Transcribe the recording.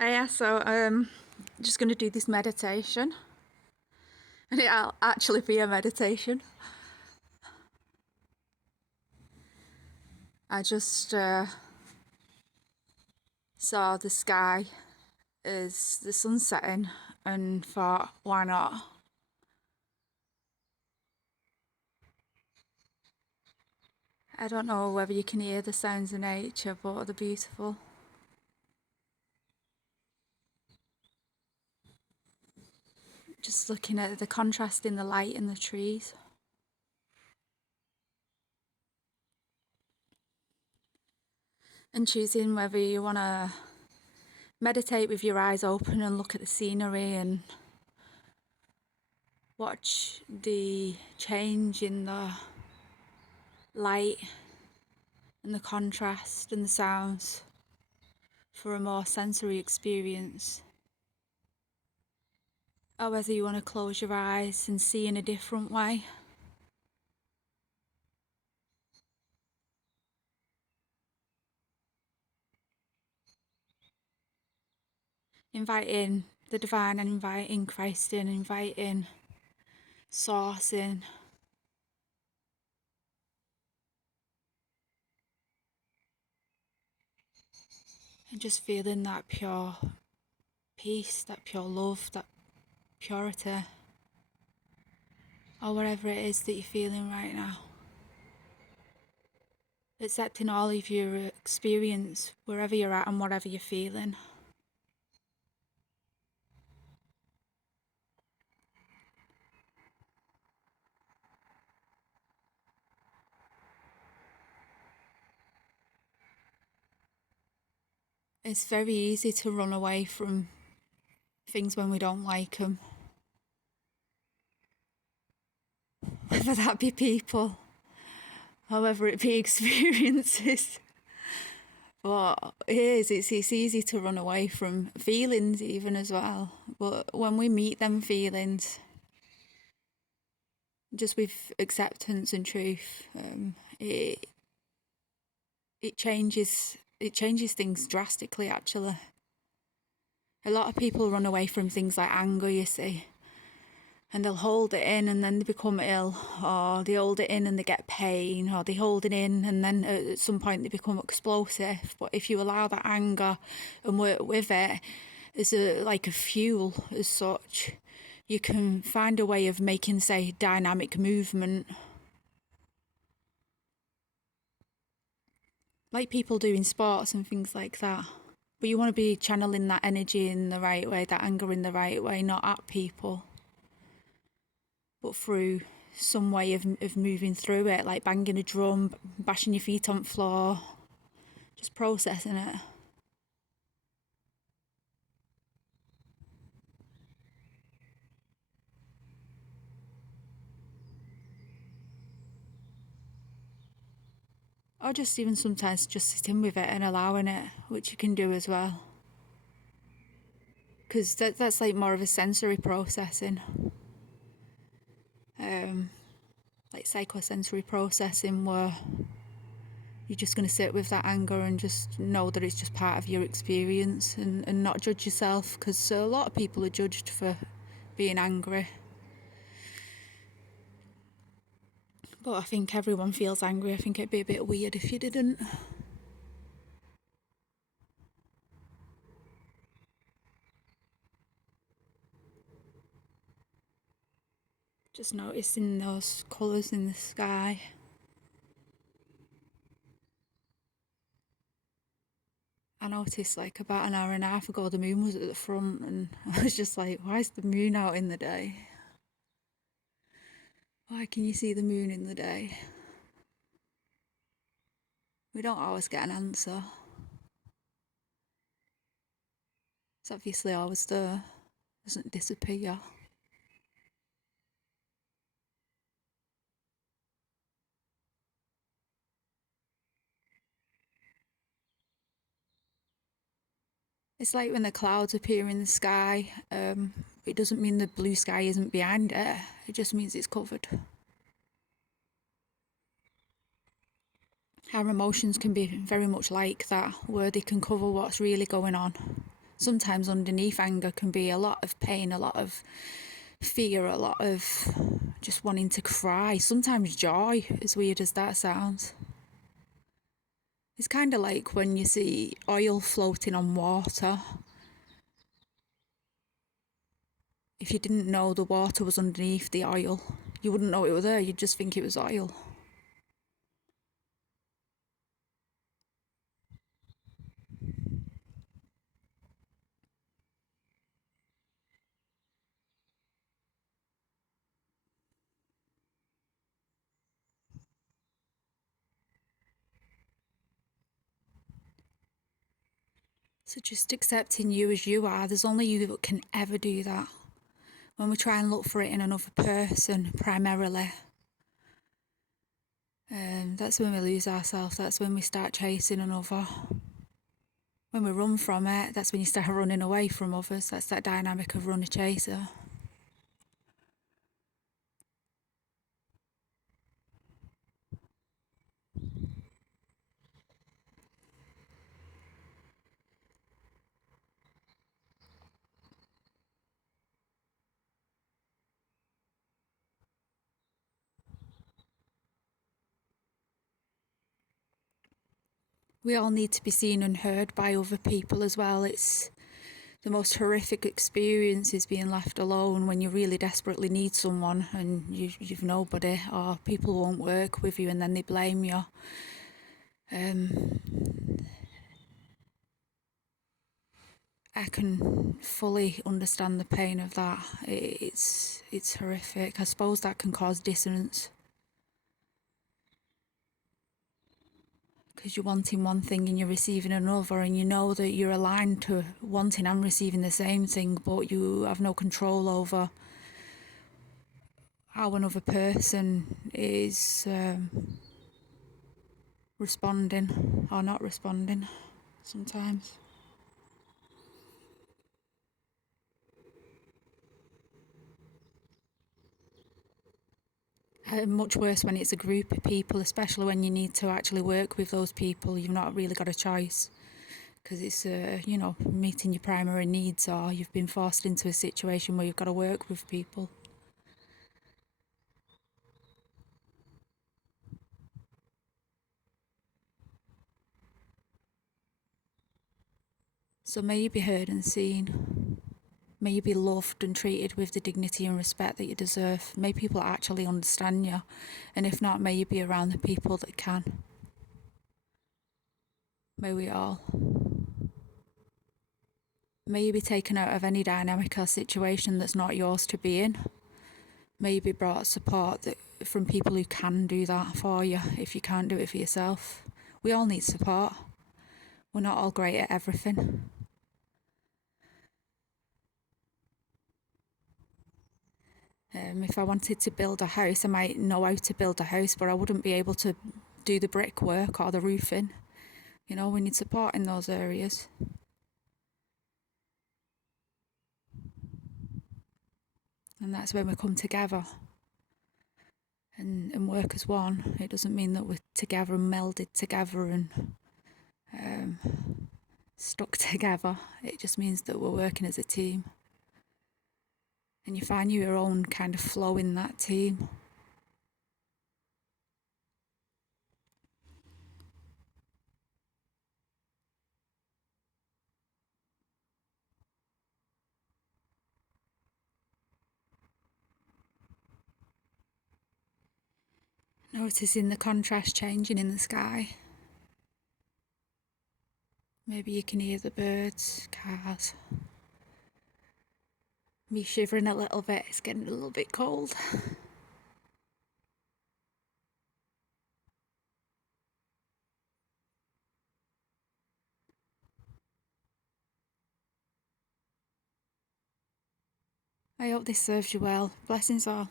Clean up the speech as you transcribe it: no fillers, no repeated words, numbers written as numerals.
Yeah, so just going to do this meditation, and it'll actually be a meditation. I just saw the sky as the sun setting and thought, why not? I don't know whether you can hear the sounds of nature, but they're beautiful. Just looking at the contrast in the light in the trees. And choosing whether you want to meditate with your eyes open and look at the scenery and watch the change in the light and the contrast and the sounds for a more sensory experience. Or whether you want to close your eyes and see in a different way. Inviting the divine and inviting Christ in, inviting Source in. And just feeling that pure peace, that pure love, that purity. Or whatever it is that you're feeling right now. Accepting all of your experience, wherever you're at and whatever you're feeling. It's very easy to run away from things when we don't like them. Whether that be people, or whether it be experiences. But it's easy to run away from feelings even as well. But when we meet them feelings, just with acceptance and truth, it changes things drastically actually. A lot of people run away from things like anger, you see. And they'll hold it in and then they become ill, or they hold it in and they get pain, or they hold it in and then at some point they become explosive. But if you allow that anger and work with it as like a fuel as such, you can find a way of making, say, dynamic movement. Like people do in sports and things like that. But you want to be channeling that energy in the right way, that anger in the right way, not at people, but through some way of moving through it, like banging a drum, bashing your feet on the floor, just processing it. Or just even sometimes just sitting with it and allowing it, which you can do as well. Because that's like more of a sensory processing. Like psychosensory processing, where you're just going to sit with that anger and just know that it's just part of your experience and not judge yourself, because a lot of people are judged for being angry. But I think everyone feels angry. I think it'd be a bit weird if you didn't. Just noticing those colours in the sky. I noticed like about an hour and a half ago the moon was at the front, and I was just like, why is the moon out in the day? Why can you see the moon in the day? We don't always get an answer. It's obviously always there. It doesn't disappear. It's like when the clouds appear in the sky, it doesn't mean the blue sky isn't behind it. It just means it's covered. Our emotions can be very much like that, where they can cover what's really going on. Sometimes underneath anger can be a lot of pain, a lot of fear, a lot of just wanting to cry, sometimes joy, as weird as that sounds. It's kind of like when you see oil floating on water. If you didn't know the water was underneath the oil, you wouldn't know it was there, you'd just think it was oil. So just accepting you as you are, there's only you that can ever do that. When we try and look for it in another person, primarily, that's when we lose ourselves, that's when we start chasing another. When we run from it, that's when you start running away from others. That's that dynamic of runner-chaser. We all need to be seen and heard by other people as well. It's the most horrific experience is being left alone when you really desperately need someone and you've nobody, or people won't work with you and then they blame you. I can fully understand the pain of that. It's horrific. I suppose that can cause dissonance. Because you're wanting one thing and you're receiving another, and you know that you're aligned to wanting and receiving the same thing, but you have no control over how another person is responding or not responding sometimes. Much worse when it's a group of people, especially when you need to actually work with those people. You've not really got a choice because it's, meeting your primary needs, or you've been forced into a situation where you've got to work with people. So may you be heard and seen. May you be loved and treated with the dignity and respect that you deserve. May people actually understand you. And if not, may you be around the people that can. May we all. May you be taken out of any dynamic or situation that's not yours to be in. May you be brought support from people who can do that for you if you can't do it for yourself. We all need support. We're not all great at everything. If I wanted to build a house, I might know how to build a house, but I wouldn't be able to do the brickwork or the roofing. You know, we need support in those areas. And that's when we come together and work as one. It doesn't mean that we're together and melded together and stuck together. It just means that we're working as a team. And you find your own kind of flow in that team. Noticing the contrast changing in the sky. Maybe you can hear the birds, cars. Me shivering a little bit, it's getting a little bit cold. I hope this serves you well. Blessings all.